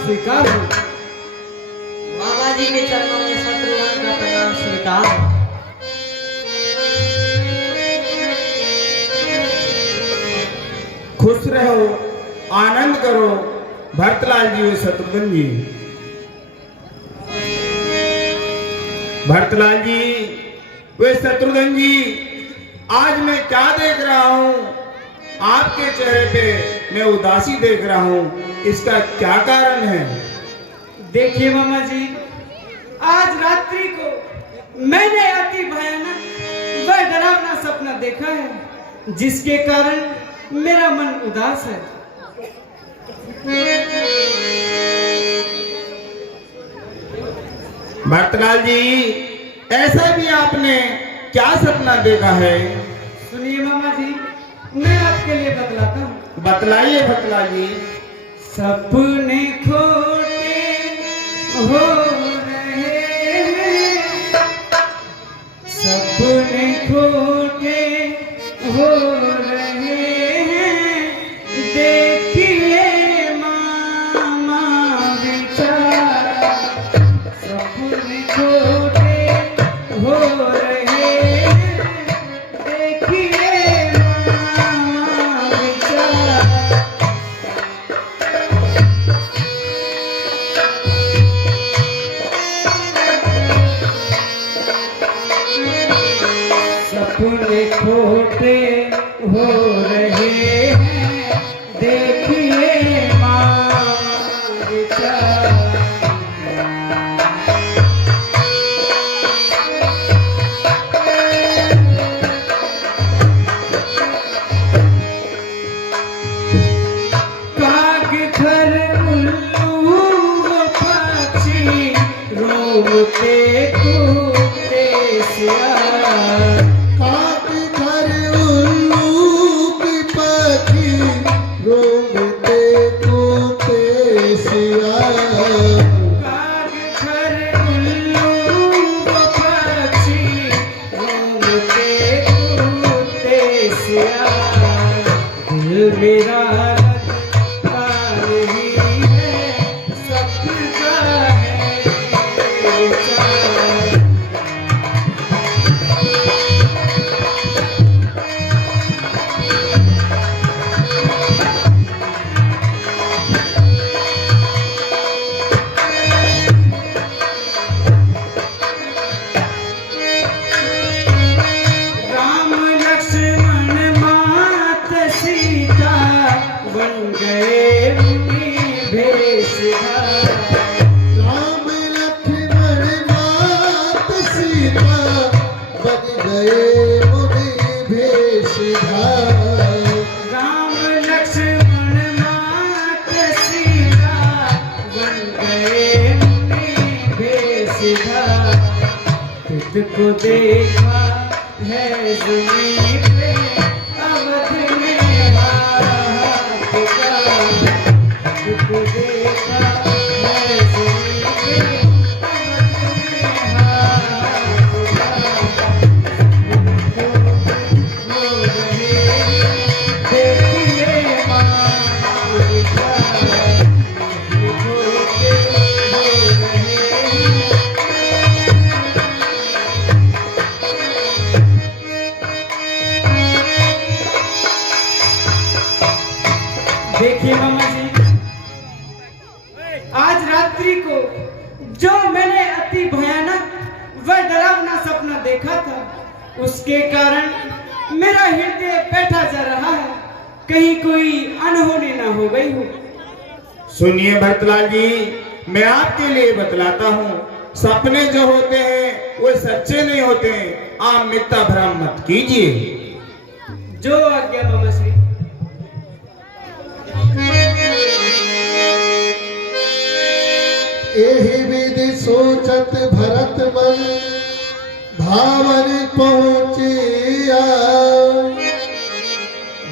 स्वीकार हो। बाबा जी के चरणों में शत्रुघ्न का प्रणाम स्वीकार हो। खुश रहो, आनंद करो भरतलाल जी और शत्रुघ्न जी। भरतलाल जी वे शत्रुघ्न जी, आज मैं क्या देख रहा हूँ? आपके चेहरे पे मैं उदासी देख रहा हूँ, इसका क्या कारण है? देखिए मामा जी, आज रात्रि को मैंने अति भयानक व डरावना सपना देखा है, जिसके कारण मेरा मन उदास है। भरतलाल जी, ऐसा भी आपने क्या सपना देखा है? सुनिए मामा जी, मैं आपके लिए बतलाता हूँ। बतलाइए भरतलाल जी। सपने खोटे हो रहे हैं, सपने खोटे हो रहे हैं, देखिए मामा बेचारा, सपने खोटे हो रहे हैं, देखिए मामा बेचारा। सपने खोटे हो रहे हैं, देखिए मामा बेचारा। काग घर उल्लू वो पक्षी, रोते कूदते सियार। काग घर उल्लू की पक्षी, रोते कूदते सियार। काग घर उल्लू वो पक्षी, रोते कूदते सियार। दिल मेरा लगता नहीं है, सपना है बेचारा। राम लक्ष्मण मात सीता, बन गए मुनि भेषधारी। राम लक्ष्मण मात सीता, बन गए मुनि भेषधारी। राम लक्ष्मण मात सीता, बन गए मुनि भेषधारी। तुझको देखा है ज़मीं पे, अवध में हाथ का। तुझको देखा है ज़मीं पे, अवध में हाथ का। हो रहे हैं, देखिए मामा बेचारा, खोटे हो रहे हैं। देखिए मामा जी, आज रात्रि को जो मैंने अति भयानक व डरावना सपना देखा था, उसके कारण मेरा हृदय बैठा जा रहा है, कहीं कोई अनहोनी ना हो गई हो। सुनिए भरतलाल जी, मैं आपके लिए बतलाता हूँ, सपने जो होते हैं वो सच्चे नहीं होते हैं। आप मिथ्या भ्रम मत कीजिए। जो आज्ञा मामा श्री। एहि विधि सोचत भरत मन, भावन पहुँचिया।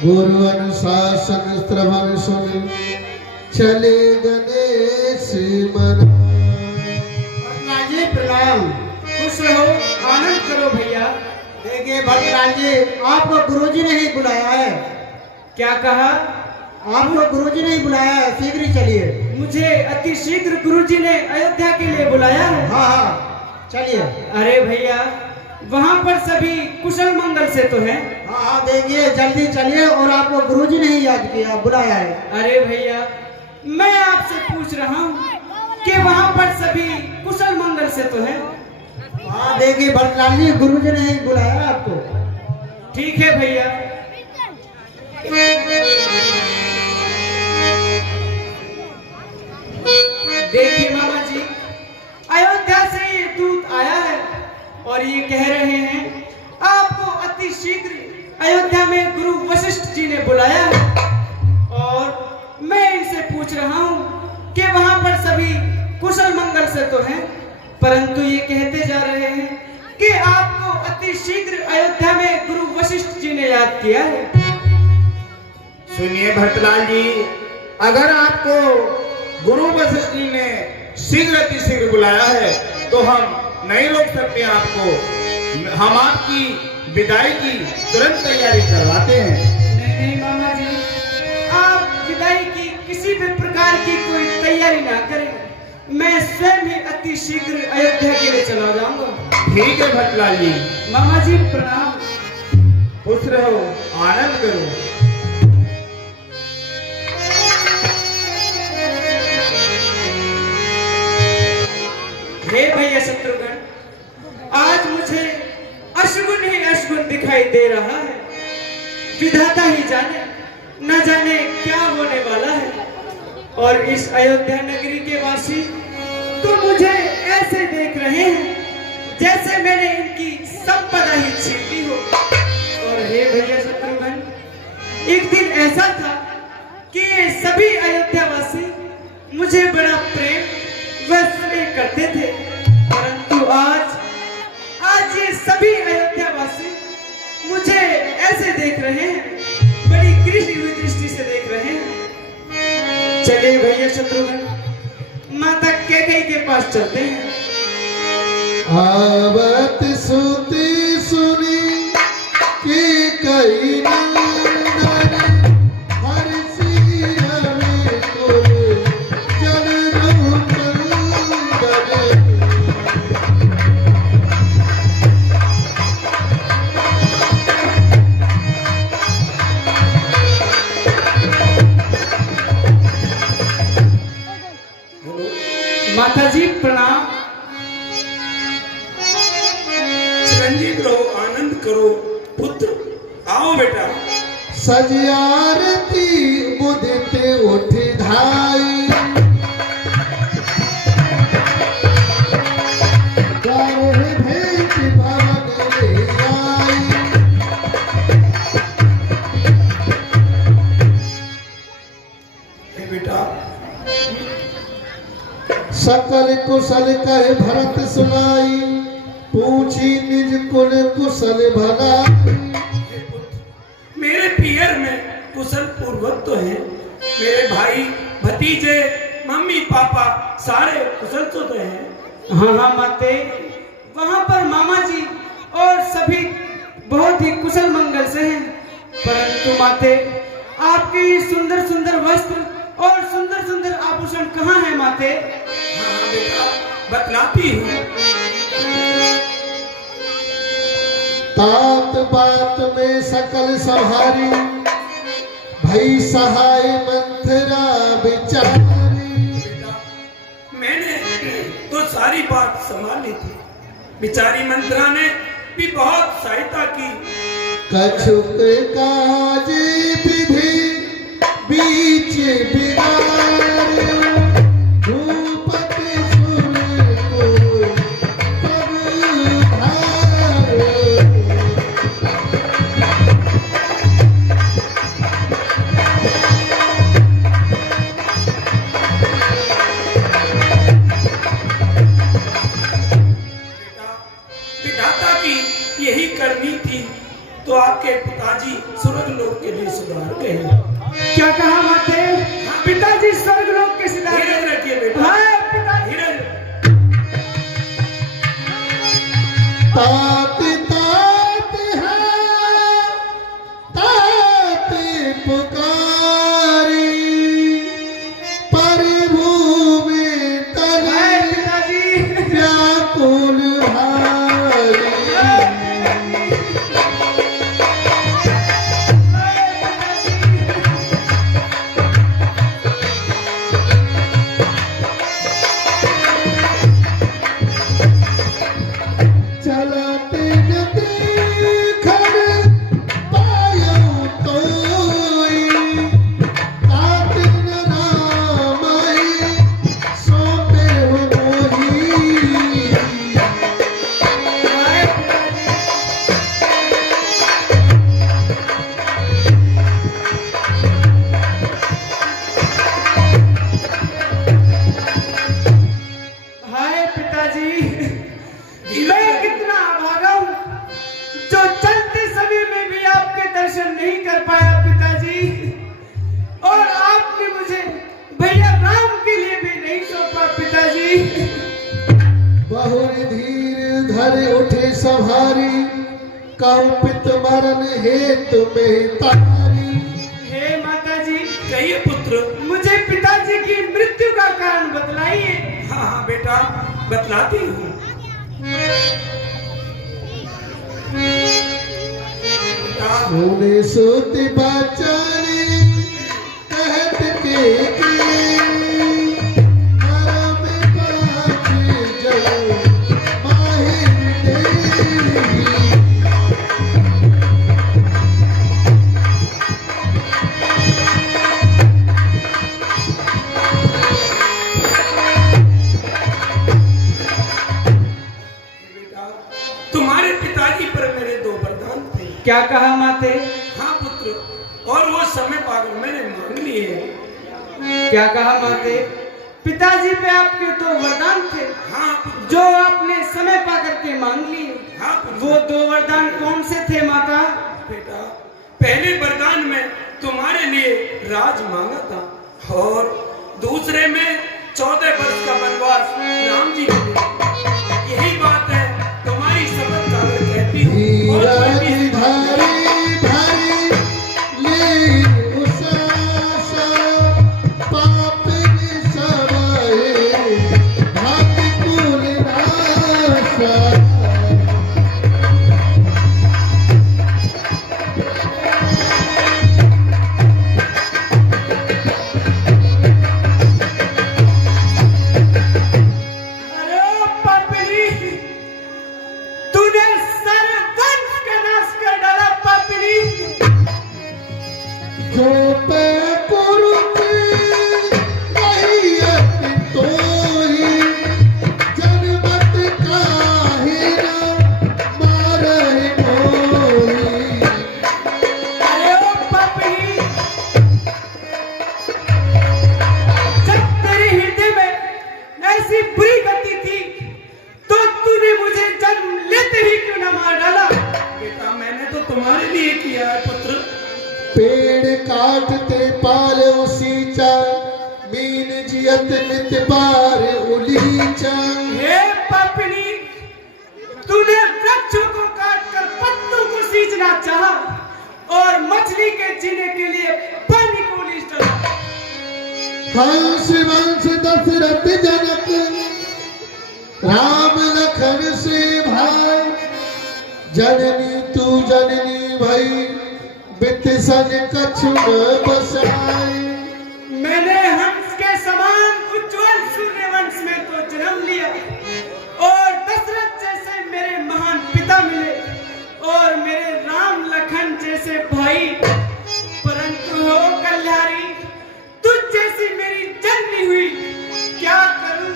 गुरु अनुशासन श्रवण सुन, चले गणेश मन। भरतलाल जी प्रणाम। खुश रहो, आनंद करो भैया। देखिए भरतलाल जी, आपको गुरुजी ने ही बुलाया है। क्या कहा? आपको गुरुजी ने ही बुलाया है, शीघ्र ही चलिए। मुझे अति शीघ्र गुरुजी ने अयोध्या के लिए बुलाया है। हाँ हाँ चलिए। अरे भैया, वहाँ पर सभी कुशल मंगल से तो हैं। हाँ हाँ देखिए, जल्दी चलिए। और आपको गुरुजी ने ही याद किया, बुलाया है। अरे भैया, मैं आपसे पूछ रहा हूँ कि वहाँ पर सभी कुशल मंगल से तो हैं। हाँ देखिए भरतलाल जी, गुरुजी ने ही बुलाया आपको। ठीक है भैया। देखिए मामा जी, अयोध्या से ये दूत आया है और ये कह रहे हैं आपको अति शीघ्र अयोध्या में गुरु वशिष्ठ जी ने बुलाया है। और मैं इनसे पूछ रहा हूँ कि वहाँ पर सभी कुशल मंगल से तो हैं, परंतु ये कहते जा रहे हैं कि आपको अति शीघ्र अयोध्या में गुरु वशिष्ठ जी ने याद किया है। सुनिए भरतलाल जी, अगर आपको गुरु वशिष्ठ जी ने शीघ्र अतिशीघ्र बुलाया है तो हम नहीं रोक सकते आपको। हम आपकी विदाई की तुरंत तैयारी करवाते हैं। नहीं मामा जी, आप विदाई की किसी भी प्रकार की कोई तैयारी ना करें, मैं स्वयं ही अति शीघ्र अयोध्या के लिए चला जाऊंगा। ठीक है भरतलाल जी। मामा जी प्रणाम। खुश रहो, आनंद करो। हे भैया शत्रुघ्न, आज मुझे अशुगुन ही अशुगुन दिखाई दे रहा है। विधाता ही जाने, न जाने क्या होने वाला है। और इस अयोध्या नगरी के वासी तो मुझे ऐसे देख रहे हैं जैसे मैंने इनकी संपदा ही छीन ली हो। और हे भैया शत्रुघ्न, एक दिन ऐसा था कि ये सभी अयोध्यावासी मुझे बड़ा प्रेम व स्नेह करते थे, परंतु आज ये सभी अयोध्यावासी मुझे ऐसे देख रहे हैं, बड़ी घृणित हुई दृष्टि से देख रहे हैं। चलिए भैया शत्रुघ्न, माता कैकेयी के पास चलते हैं। आवत सुती सुनी कि कई नंदन हर्षी रवि कुल जन रूपंदन। माता जी प्रणाम। चिरंजीव रहो, आनंद करो। पुत्र आओ बेटा। सजियारती मुदित उठ धाई, गाढ़ भेंट भवन ले आई। हे बेटा, सकल कुशल कहे भरत सुनाई, पूछी निज कुल कुशल भला। मेरे पियर में कुशल पूर्वक तो है, मेरे भाई भतीजे मम्मी पापा सारे कुशल तो हैं। हाँ हाँ माते, वहाँ पर मामा जी और सभी बहुत ही कुशल मंगल से हैं, परंतु माते आपके ये सुंदर सुंदर वस्त्र और सुंदर सुंदर आभूषण कहाँ है माते? हाँ बेटा, बतलाती हूँ। तात बात में सकल सहारी, भई सहाय मंथरा बिचारी। मैंने तो सारी बात संभाल ली थी, बिचारी मंत्रा ने भी बहुत सहायता की। कछुक काज विधि बीच बिगाड़, भूपति सुर को पगधार। विधाता की यही करनी थी तो आपके पिताजी स्वर्ग लोक के लिए सुधार गए। क्या कहा माते? पिताजी स्वर्ग लोक के सिधारे। धीरज रखिए बेटा। हाँ पिताजी। धीरज। तात तात है तात पुकार, नहीं कर पाया पिताजी, और आपने मुझे भैया राम के लिए भी नहीं सौंपा पिताजी। बहुरी धीर धर उठे सवारी, कौपित मरण हेतु में तारी। हे माताजी, कहिए पुत्र। मुझे पिताजी की मृत्यु का कारण बतलाइए। हाँ हाँ बेटा, बतलाती हूँ। सोने सोती बचारी कहत के मरम बाजे जग माहिर देवी। तुम्हारे पिताजी पर मेरे दो वरदान थे। क्या कहा माते? हाँ पुत्र, और वो समय पाकर मैंने मांग लिए। क्या कहा माते? पिताजी पे आपके दो वरदान थे। हाँ पुत्र। जो आपने समय पा करके मांग लिए। हाँ पुत्र। वो दो वरदान कौन से थे माता? बेटा, पहले वरदान में तुम्हारे लिए राज मांगा था, और दूसरे में 14 वर्ष का वनवास राम जी के लिए। यही बात है, तुम्हारी शपथ कागज कहती हूँ। और कोई भी है। भारी भारी ले उसासा पाप निसवाए भाग्य कुल नाशा। अरे ओ पापिनी, तूने सारे वंश का नाश कर डाला पापिनी। जो पे कुरुति कहियत तोहि जनमत काहि न मारहि मोहि। अरे ओ पापिनी, जब तेरे हृदय में ऐसी बुरी गति थी, तो तूने मुझे जन्म लेते ही क्यों न मार डाला? बेटा, मैंने तो तुम्हारे लिए किया है पुत्र। पेड़ काटते पाल उसीचा मीन जियत नित बार उलीचा। हे पापिनी, तूने वृक्षों को काटकर पत्तों को सींचना चाहा, और मछली के जीने के लिए पानी को उलीच डाला। हंस वंश दशरथ जनक राम लखन से भाई। जननी तू जननी भई बित सन कछु न बसाई। मैंने हंस के समान उज्जवल सूर्य वंश में तो जन्म लिया, और दशरथ जैसे मेरे महान पिता मिले, और मेरे राम लखन जैसे भाई, परंतु हो कल्याणी, तुझ जैसी मेरी जन्मी हुई, क्या करूं?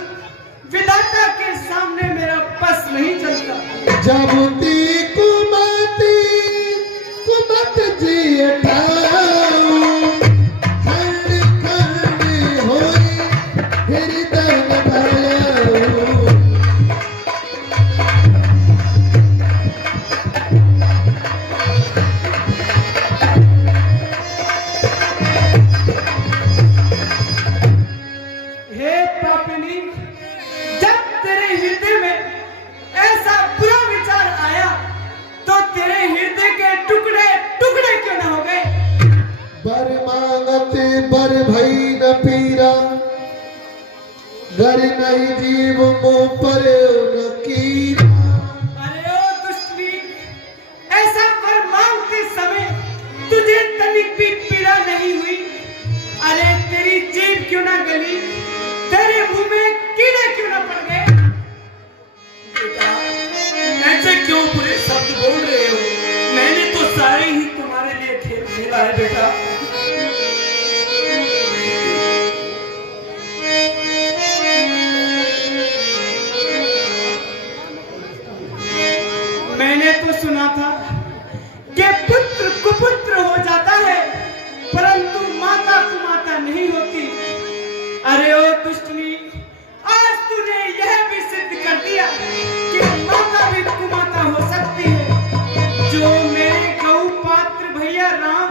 विधाता के सामने मेरा बस नहीं चलता। जब ती कुमति कुमत जी ठाऊ खंड खंड होई हृदय भयाऊ। हे पापिनी, जब तेरे हृदय में ऐसा बुरा विचार आया, तो तेरे हृदय के टुकड़े टुकड़े क्यों न हो गए? बर मांगत बर भई न पीरा, घर नहीं जीव मुँह पर न कीरा। अरे ओ दुष्टनी, ऐसा वर मांगते समय तुझे तनिक भी पीड़ा नहीं हुई? अरे तेरी जीभ क्यों ना गली? तेरे मुंह में कीड़े क्यों ना पड़ गए? बेटा, ऐसे क्यों बुरे शब्द बोल रहे हो? मैंने तो सारे ही तुम्हारे लिए खेल खेला है बेटा। मैंने तो सुना था कि पुत्र कुपुत्र हो जाता है, परंतु माता कुमाता नहीं होती। अरे ओ दुष्टनी, आज तूने यह भी सिद्ध कर दिया कि माता भी कुमाता हो सकती है। जो मेरे गौ पात्र भैया राम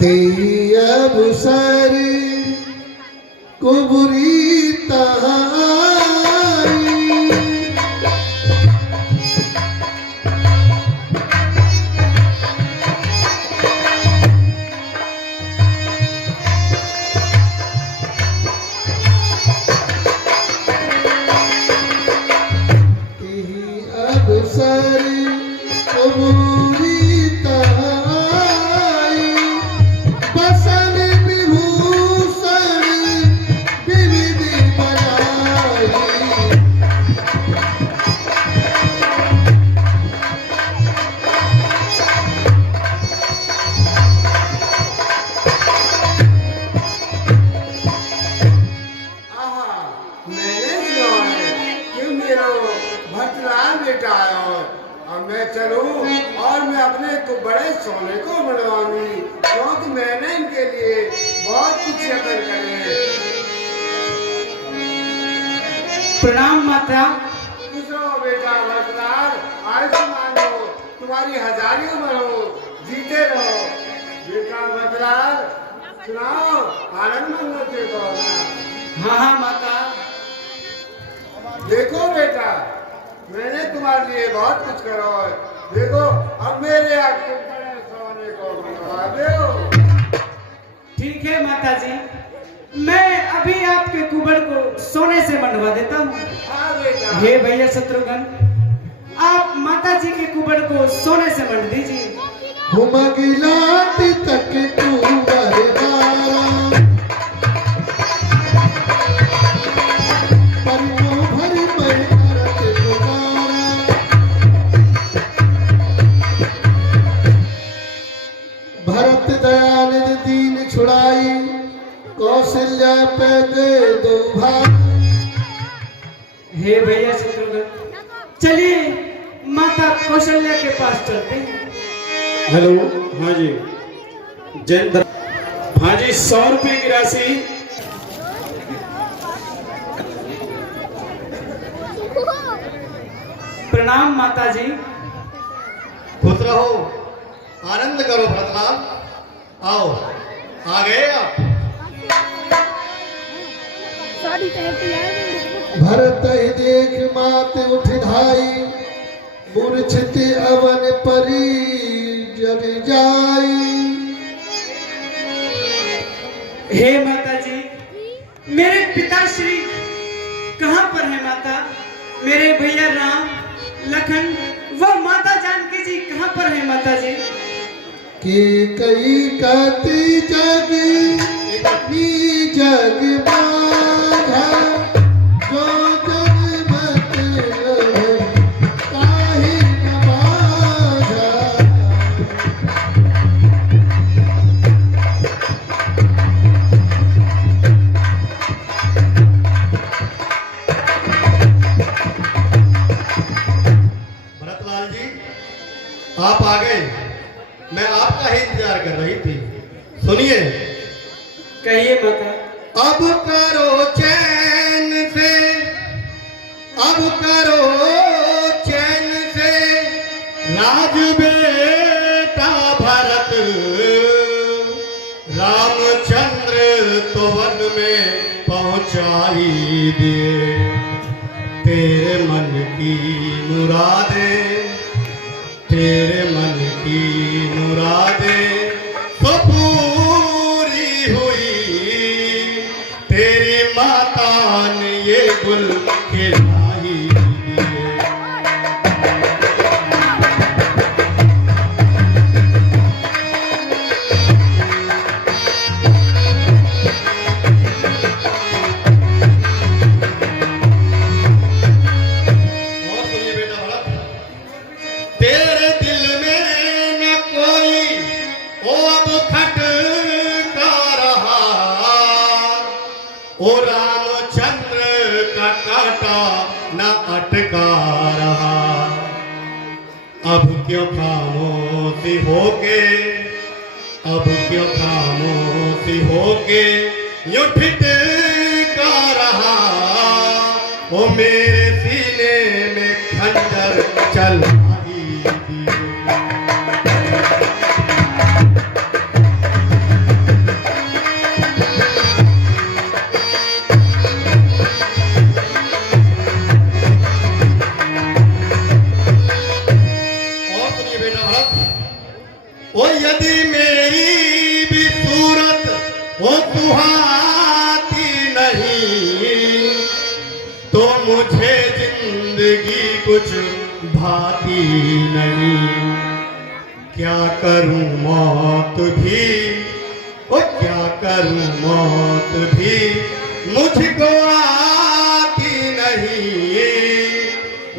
तेरी अब सारी कुबरी तहारी तेरी अब सारी कुबरी मैं चलूं और मैं अपने को बड़े सोने को बनवाऊंगी, क्योंकि मैंने इनके लिए बहुत कुछ यत्न करे। प्रणाम माता। खुश रहो बेटा वरदार, आयुष्मान हो, तुम्हारी हजारी उम्र हो, जीते रहो। बेटा वरदार सुनाओ, आनंद मंगल से बोलना। हाँ हाँ माता। देखो बेटा, मैंने तुम्हारे लिए बहुत कुछ करा है। देखो अब मेरे आपको बड़े सोने को बनवा दो। ठीक है माता जी। मैं अभी आपके कुबड़ को सोने से मंडवा देता हूँ। हाँ बेटा। हे भैया शत्रुघ्न, आप माता जी के कुबड़ को सोने से मंड दीजिए। हुमगिलात तक कुंवरदारा परियो भर मैं करत पुकारा। भरत दयानिधि दीन छुड़ाई कौशल्या पे दे दो भाई। हे भैया शत्रुघ्न, चलिए माता कौशल्या के पास चलते हैं। हेलो, हाँ जी, जय। हाँ जी, 100 रुपए की राशि। प्रणाम माता जी। खुश रहो, आनंद करो भरतलाल। आओ, आ गए आप। भरत ही देख मात उठ धाई मूर्छित अवन परी जग जाई। हे माता जी, मेरे पिताश्री कहाँ पर है माता? मेरे भैया राम, लखन व माता जानकी जी कहाँ पर है माता जी? कि कई कति जग ही जग बाधा जो जग मत काहि न बाधा। भरतलाल जी, आप आ गए। मैं आपका ही इंतजार कर रही थी। सुनिए, कहिए माता। अब करो चैन से, अब करो चैन से राज बेटा भरत। रामचंद्र तो वन में पहुंचाई दिए। तेरे मन की मुरादें, तेरे मन की मुरादें तो पूरी हुई। तेरी माता ने ये गुल खिलाई दिए। और सुनिए बेटा भरत, तेरे दिल में न कोई ओ अब खटका रहा। ओ रामचंद्र का कांटा न अटका रहा। अब क्यों खामोशी होके, अब क्यों खामोशी होके यूं ठिठका रहा। ओ मेरे सीने में खंजर चलाई दिए। और सुनिए बेटा भरत, ओ यदि मेरी भी सूरत वो सुहाती नहीं तो मुझे जिंदगी कुछ भाती नहीं। क्या करूं मौत भी, ओ क्या करूं मौत भी मुझको आती नहीं।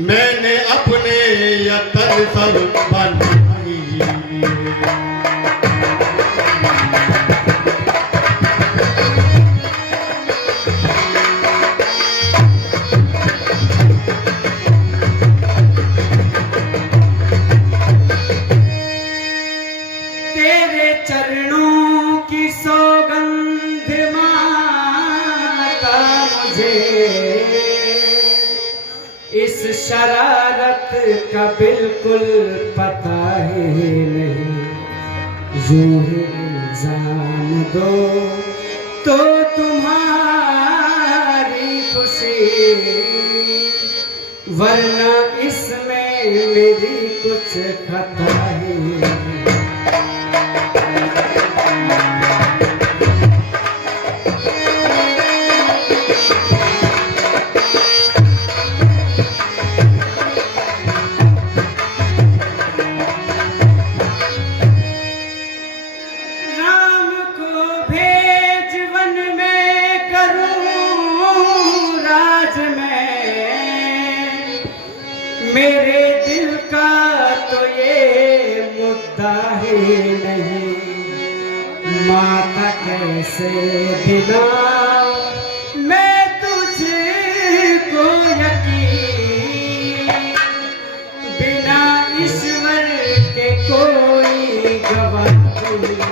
मैंने अपने यतन सब बनाई। तेरे चरणों की सौगंध माता मुझे इस शरारत का बिल्कुल पता ही नहीं। यूं ही इल्जाम दो तो तुम्हारी खुशी, वरना इसमें मेरी कुछ खता ही नहीं। कैसे बिना मैं तुझको यकीन, बिना ईश्वर के कोई गवाह नहीं।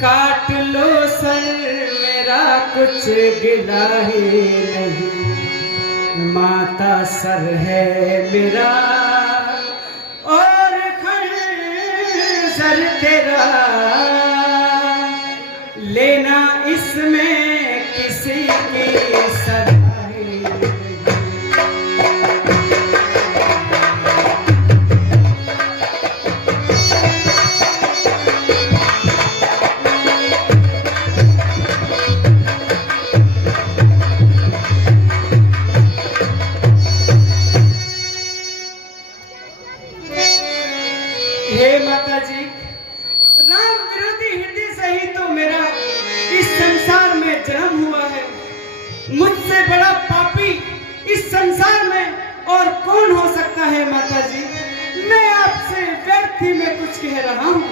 काट लो सर मेरा कुछ गिला ही नहीं, माता सर है मेरा और खंजर तेरा, लेना इसमें किसी की सलाह ही नहीं। हे माता जी, राम विरोधी हृदय से ही तो मेरा इस संसार में जन्म हुआ है। मुझसे बड़ा पापी इस संसार में और कौन हो सकता है माता जी। मैं आपसे व्यर्थ ही में कुछ कह रहा हूँ।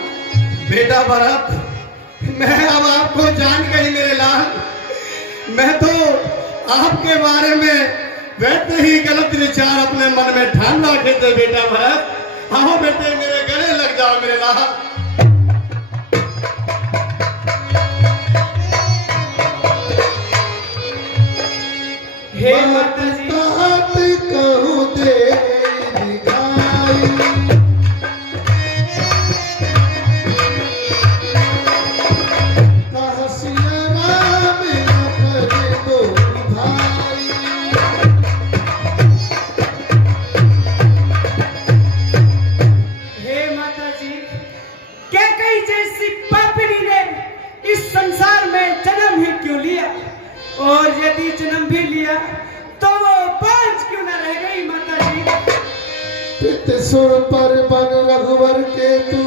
बेटा भरत, मैं अब आपको जान गई मेरे लाल। मैं तो आपके बारे में वैसे ही गलत विचार अपने मन में ठान रखे थे बेटा भरत। आओ बेटे, मेरे गले लग जाओ मेरे लाल। हे माता जी, बात कहूँ दे दिखाई, कहा सिया राम न करे दो भाई। हे माता जी, क्या कई जैसी पापिनी ने इस संसार में जन्म ही क्यों लिया, और यदि जन्म भी लिया तो वो बांझ क्यों न रह गई माता जी। पित सुर पर बन रघुवर के तू,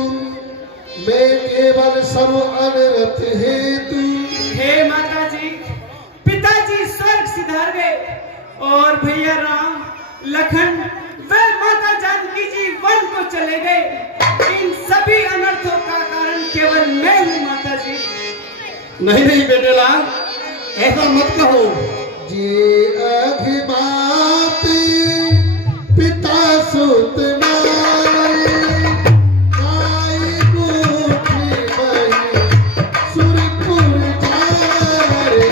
मैं केवल सर्व अनरथ हेतु। हे माता जी, पिताजी स्वर्ग सिधार गए और भैया राम, लखन व माता जानकी जी वन को चले गए। इन सभी अनर्थों का कारण केवल मैं हूँ माता जी। नहीं नहीं बेटे लाल, ऐसा मत कहो। जे अभिमात पिता सुत नाय, काई गोठी मही सुरपुर जारे।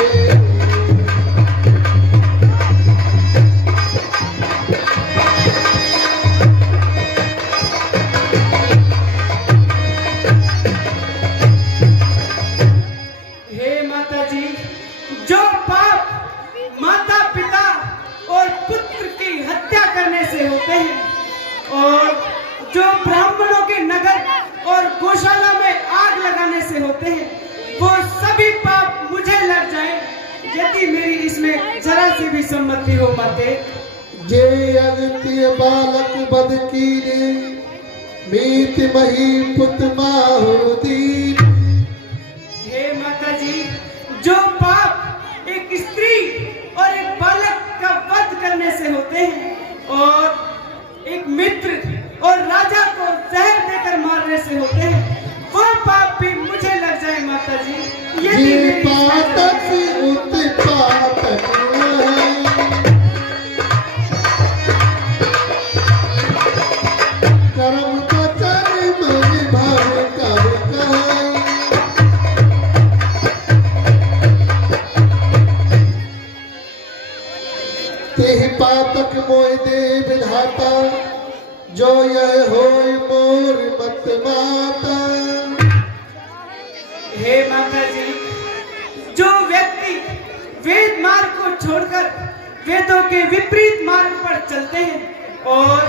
हे माता जी, जो पाप माता पिता और पुत्र की हत्या करने से होते हैं, और जो ब्राह्मणों के नगर और गौशाला में आग लगाने से होते हैं, वो सभी पाप मुझे लग जाए यदि मेरी इसमें जरा सी भी सम्मति हो माते। जे अगत्य बालक बद कीने, मीत मही पुत माहुदीन। हे माता जी, जो पाप एक स्त्री और एक बालक का वध करने से होते हैं, और एक मित्र और राजा को जहर देकर मारने से होते हैं, वो पाप भी मुझे लग जाए माता जी। यदि जे मेरी पातक उत्पातक है, कर्म बचन मन भव कर कहाई। तेहि पातक मोय दे विधाता, जो यह होय मोर मत माता। हे माता जी, जो व्यक्ति वेद मार्ग को छोड़कर वेदों के विपरीत मार्ग पर चलते हैं, और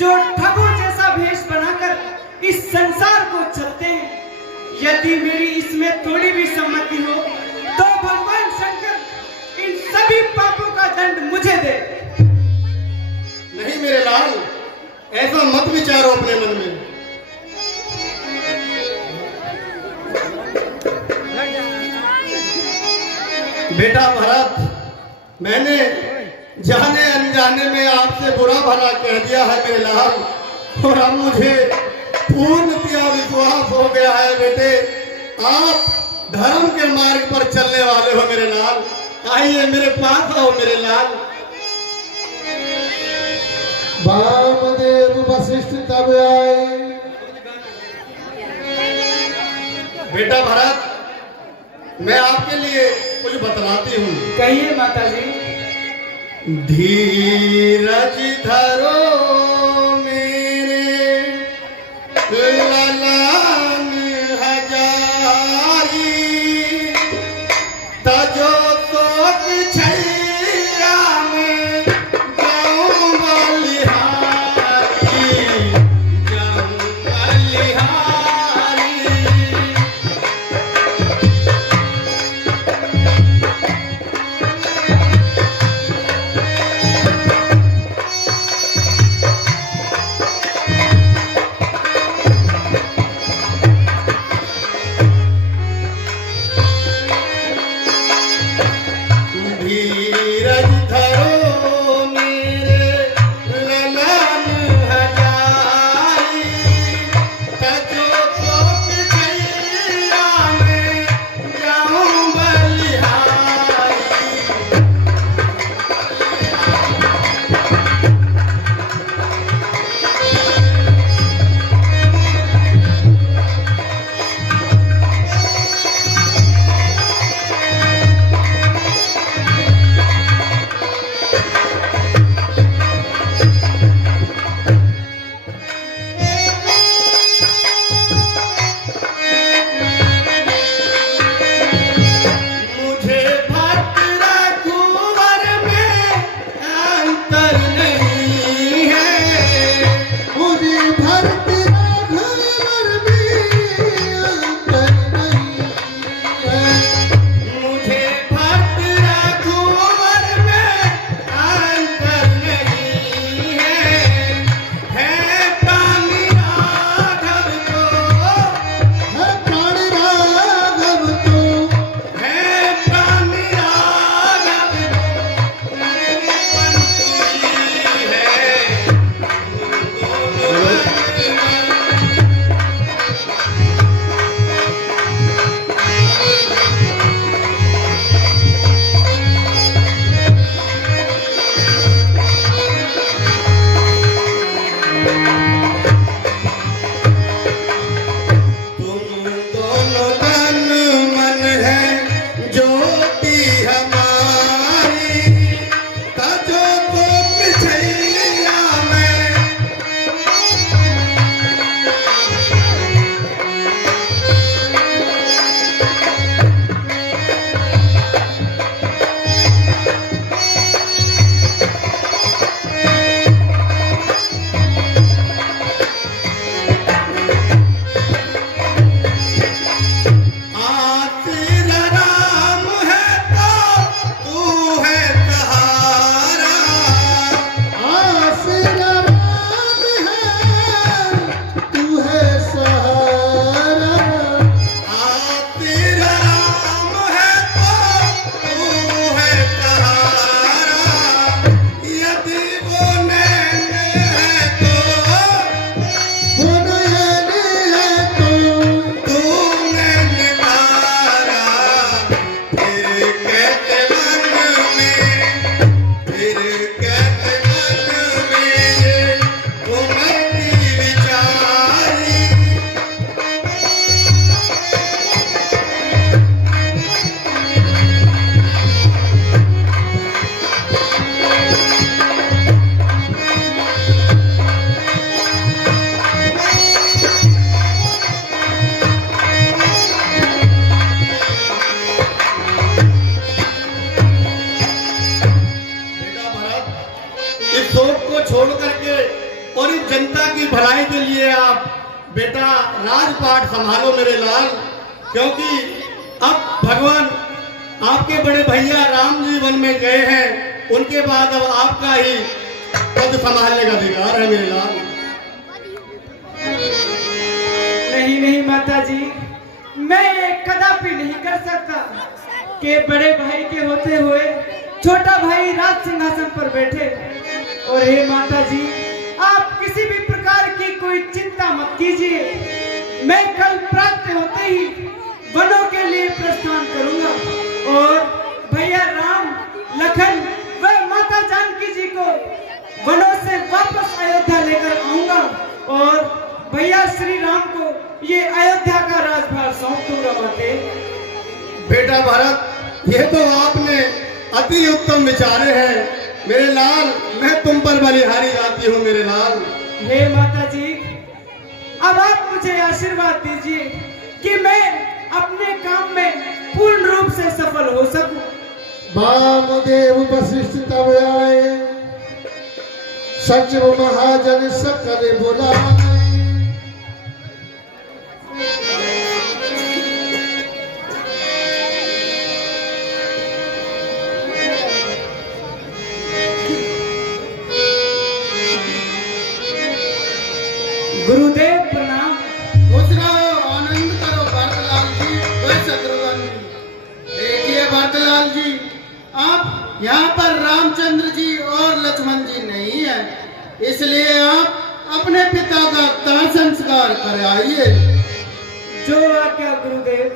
जो ठगों जैसा भेष बनाकर इस संसार को चलते हैं, यदि मेरी इसमें थोड़ी भी सम्मति हो तो भगवान शंकर इन सभी पापों का दंड मुझे दे। ऐसा मत विचारो अपने मन में। बेटा भरत, मैंने जाने अनजाने में आपसे बुरा भला कह दिया है मेरे लाल, और अब मुझे पूर्णतया विश्वास हो गया है बेटे, आप धर्म के मार्ग पर चलने वाले हो मेरे लाल। आइए मेरे पास आओ मेरे लाल। वामदेव वशिष्ठ तब आए। बेटा भरत, मैं आपके लिए कुछ बतलाती हूँ। कहिए माता जी। धीरज धरो मेरे ललान हजारी, तजो तोक छैया में जाऊं बलिहारी, जाऊं बलिहारी। धीरज धरो मेरे ललान हजारी, तजो तोक छैया में जाऊं बलिहारी। मुझे भक्त रघुवर में अंतर नहीं है, मुझे भरत राघव में अंतर नहीं है। मुझे भक्त रघुवर में अंतर नहीं है प्राण राघव तो, है प्राण राघव तो, है प्राण राघव तो, तुम दोनों तन मन है ज्योति हमारी, तजो तोक छैया में आतिर राम है तो तू है सहारा, आसरा राम है, तू है सहारा। आतिर राम है तो तू है सहारा, यदि वो नैन है तो वो नयन है तो, तू नैन मारा। फिर कहते मन में, फिर कहते मन में उमड़ी विचारी। बेटा भरत, इस शोक को छोड़ करके और इस जनता की भलाई के लिए आप बेटा राजपाट संभालो मेरे लाल, क्योंकि अब भगवान आपके बड़े भैया राम जी वन में गए हैं, उनके बाद अब आपका ही पद संभालने का अधिकार है मेरे लाल। कर सकता कि बड़े भाई के होते हुए छोटा भाई राज सिंहासन पर बैठे। और हे माता जी, आप किसी भी प्रकार की कोई चिंता मत कीजिए, मैं कल प्राप्त होते ही वनों के लिए प्रस्थान करूंगा और भैया राम, लखन व माता जानकी जी को वनों से वापस अयोध्या लेकर आऊंगा और भैया श्री राम को ये अयोध्या का राजभार सौंप दूंगा। माते बेटा भरत, ये तो आपने अति उत्तम विचारे हैं मेरे लाल। मैं तुम पर बलिहारी जाती हूँ मेरे लाल। हे माता जी, अब आप मुझे आशीर्वाद दीजिए कि मैं अपने काम में पूर्ण रूप से सफल हो सकूं। वामदेव वशिष्ठ तब आए, सचिव महाजन सकल बुलाए। गुरुदेव प्रणाम। खुश रहो, आनंद करो भरतलाल जी व शत्रुघ्न। देखिए भरतलाल जी, आप यहाँ पर रामचंद्र जी और लक्ष्मण जी नहीं है, इसलिए आप अपने पिता का दाह संस्कार कराइए। जो आज्ञा गुरुदेव।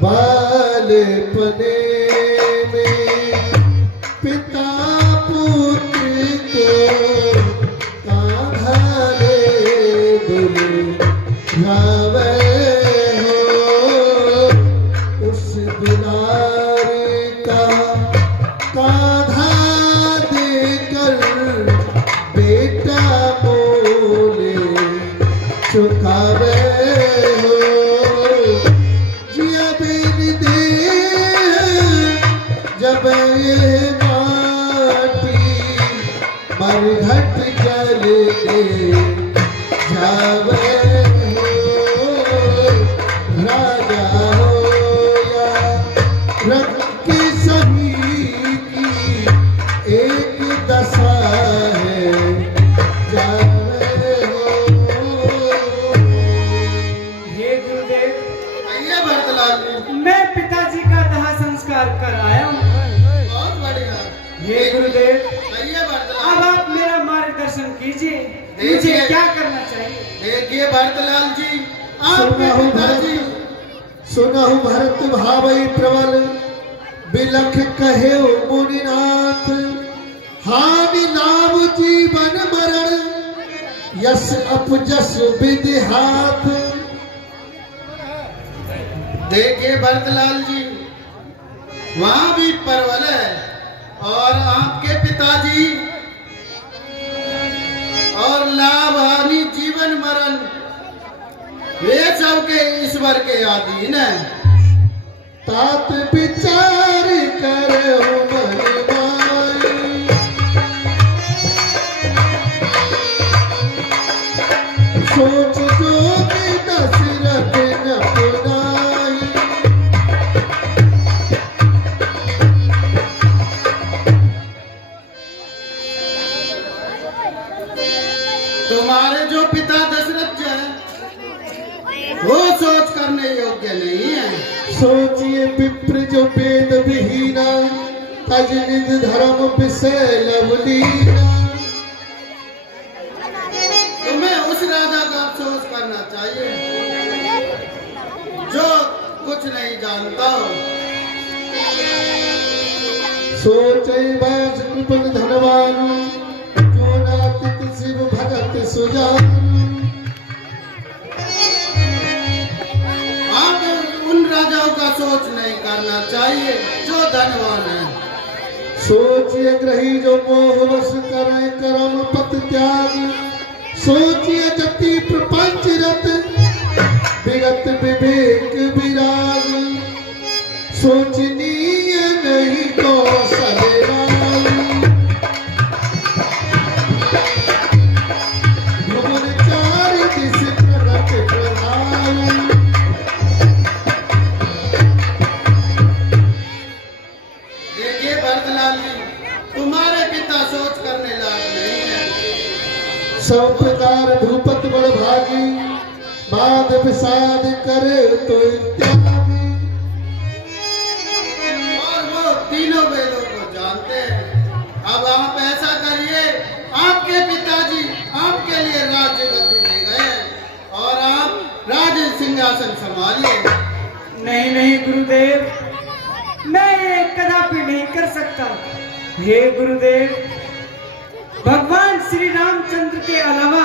बालपने में पिता पुत्र को कान्हारे दुलावे हो, उस दुलारे का कान्हा देकर बेटा बोले चुकावे हो। जिया बिन दे जब ये माटी मरघट जले जावे हो, राजा हो या रंग की सभी की एक दशा है, जावे हो। हे गुरुदेव, आइए भरतलाल जी। मैं पिताजी का दाह संस्कार कर आया हूँ। बहुत बढ़िया। हे गुरुदेव, आइए अब भरतलाल। आप मेरा मार्गदर्शन कीजिए, मुझे देखिए। क्या करना चाहिए। देखिए भरतलाल जी, आपके सुनहु पिताजी भरत, सुनहु भरत भावई प्रबल, बिलख कहे मुनिनाथ। हानि नाम जीवन मरण, यश अपजस विधि हाथ। देखिए भरतलाल जी, वहां भी परवल है और आपके पिताजी और लाभ हानि जीवन मरण वे सब के ईश्वर के अधीन है। तात विचार करो मन माई, सोच जो कि दशरथ न पुनाई। तुम्हारे जो पिता दशरथ जी हैं, वो सोच करने योग्य नहीं है। सोचिए विप्र जो वेद विहीना, तज निज धर्म विषय लवलीना। तुम्हें उस राजा का अफसोस करना चाहिए जो कुछ नहीं जानता हो। सोचे वैस कृपण धनवान, जो नातित शिव भगत सुजान। आप उन राजाओं का सोच नहीं करना चाहिए जो धनवान है। सोचिए ग्रही जो मोहवश करे कर्म पत त्याग। सोचिए जति प्रपंच रत, विगत विवेक विराग। सोचनीय नहीं कौशल भुवन चार दिश प्रगट प्रधान। देखिए भरतलाल जी, तुम्हारे पिता सोच करने लायक नहीं है। सब प्रकार भूपत बड़ भागी, बाद विषाद करे तो त्यागी। आप ऐसा करिए, आपके पिताजी आपके लिए राज्य गद्दी दे गए और आप राज सिंहासन संभालिए। नहीं नहीं गुरुदेव, मैं ये कदापि नहीं कर सकता। हे गुरुदेव, भगवान श्री रामचंद्र के अलावा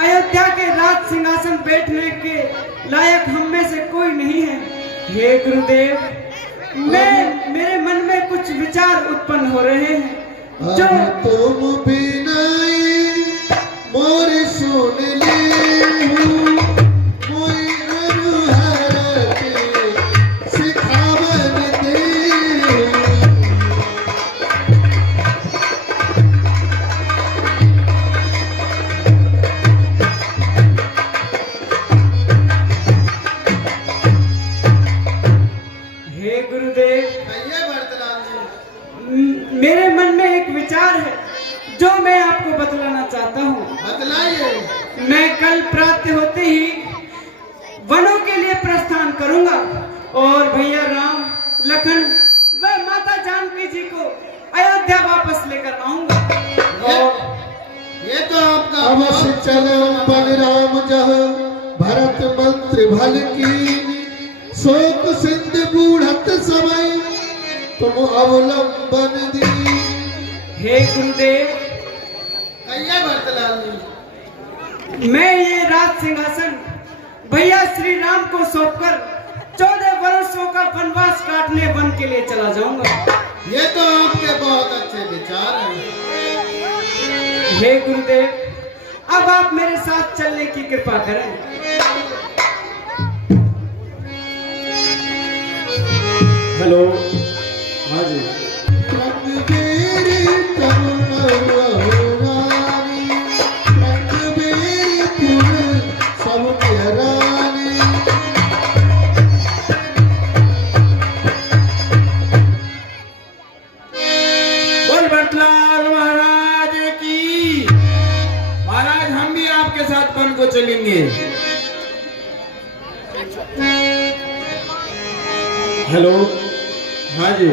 अयोध्या के राज सिंहासन बैठने के लायक हम में से कोई नहीं है। हे गुरुदेव, मेरे मन में कुछ विचार उत्पन्न हो रहे हैं जो तुम बिना मोर सुन ली हूँ, कोई अनुहार के सिखावन दे। हे गुरुदेव, कहिए भरतलाल जी। मेरे मन में एक विचार है जो मैं आपको बतलाना चाहता हूँ। बतलाइए। मैं कल प्रातः होते ही वनों के लिए प्रस्थान करूंगा और भैया राम, लखन व माता जानकी जी को अयोध्या वापस लेकर आऊंगा। और ये तो आपका अवश्य चलो बलराम जह भरत मंत्र भल की, शोक सिंध बूढ़त समय तुम अवलंबन दी। हे गुरुदेव, कहिए भरतलाल जी। मैं ये राज सिंहासन भैया श्री राम को सौंपकर 14 वर्षों का वनवास काटने वन के लिए चला जाऊंगा। ये तो आपके बहुत अच्छे विचार हैं। हे गुरुदेव, अब आप मेरे साथ चलने की कृपा करें। हेलो, हाँ जी। रंगबेरी तरुणानी, रंगबेरी फूल सब रानी। बोल भरतलाल महाराज की। महाराज, हम भी आपके साथ वन को चलेंगे। हेलो, हाँ जी।